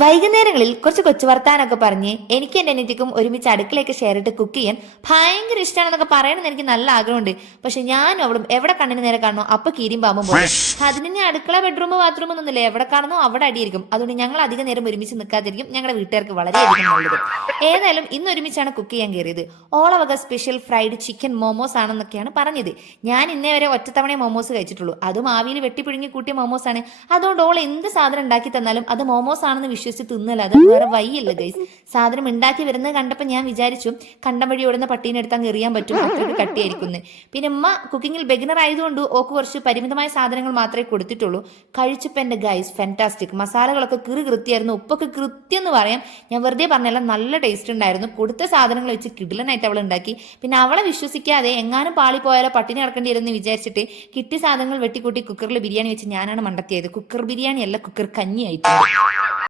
വൈകുന്നേരങ്ങളിൽ കുറച്ച് കൊച്ചു വർത്താനൊക്കെ പറഞ്ഞ് എനിക്ക് എന്റെ അനിയത്തിക്കും ഒരുമിച്ച് അടുക്കളയൊക്കെ ഷെയർ ഇട്ട് കുക്ക് ചെയ്യാൻ ഭയങ്കര ഇഷ്ടമാണെന്നൊക്കെ പറയണമെന്ന് എനിക്ക് നല്ല ആഗ്രഹമുണ്ട്. പക്ഷെ ഞാനും അവളും എവിടെ കണ്ണിന് നേരെ കാണണോ അപ്പൊ കീരിയും പാമ്പും പോലെ. അതിന് ഞാൻ അടുക്കള ബെഡ്റൂം ബാത്റൂം ഒന്നുമില്ല, എവിടെ കാണുന്നോ അവിടെ അടിയിരിക്കും. അതുകൊണ്ട് ഞങ്ങൾ അധികം നേരം ഒരുമിച്ച് നിൽക്കാതിരിക്കും, ഞങ്ങളുടെ വീട്ടുകാർക്ക് വളരെയധികം നല്ലത്. ഏതായാലും ഇന്ന് ഒരുമിച്ചാണ് കുക്ക് ചെയ്യാൻ കയറിയത്. ഓളവക സ്പെഷ്യൽ ഫ്രൈഡ് ചിക്കൻ മോമോസ് ആണെന്നൊക്കെയാണ് പറഞ്ഞത്. ഞാൻ ഇന്നേ വരെ ഒറ്റത്തവണയെ മോമോസ് കഴിച്ചിട്ടുള്ളൂ, അതും ആവിയിൽ വെട്ടിപ്പിഴുങ്ങി കൂട്ടിയ മോമോസ് ആണ്. അതുകൊണ്ട് ഓൾ എന്ത് സാധനം ഉണ്ടാക്കി തന്നാലും അത് മോമോസ് ആണെന്ന് വിശ്വസിച്ച് തിന്നല്ലാതെ വേറെ വഴിയില്ല ഗൈസ്. സാധനം ഉണ്ടാക്കി വരുന്നത് കണ്ടപ്പോൾ ഞാൻ വിചാരിച്ചു കണ്ടം വഴി ഓടുന്ന പട്ടീനെ എടുത്താൽ എറിയാൻ പറ്റും, അത്രയ്ക്ക് കട്ടിയായിരിക്കുന്നു. പിന്നെ ഉമ്മ കുക്കിങ്ങിൽ ബെഗിനർ ആയതുകൊണ്ട് ഓക്ക് കുറച്ച് പരിമിതമായ സാധനങ്ങൾ മാത്രമേ കൊടുത്തിട്ടുള്ളൂ. കഴിച്ചപ്പോൾ എൻ്റെ ഗൈസ് ഫാന്റാസ്റ്റിക്. മസാലകളൊക്കെ കൃത്യമായിരുന്നു, ഉപ്പൊക്കെ കൃത്യം എന്ന് പറയാം. ഞാൻ വെറുതെ പറഞ്ഞല്ല, നല്ല ടേസ്റ്റ് ഉണ്ടായിരുന്നു. കൊടുത്ത സാധനങ്ങൾ വെച്ച് കിടിലനായിട്ട് അവൾ ഉണ്ടാക്കി. പിന്നെ അവളെ വിശ്വസിക്കാതെ എങ്ങാനും പാളി പോയാലോ പട്ടിണി കിടക്കേണ്ടി വരുമെന്ന് വിചാരിച്ചിട്ട് കിട്ടിയ സാധനങ്ങൾ വെട്ടിക്കൂട്ടി കുക്കറിൽ ബിരിയാണി വെച്ച് ഞാനാണ് മണ്ടത്തിയത്. കുക്കർ ബിരിയാണി അല്ല, കുക്കർ കഞ്ഞി ആയിട്ട്.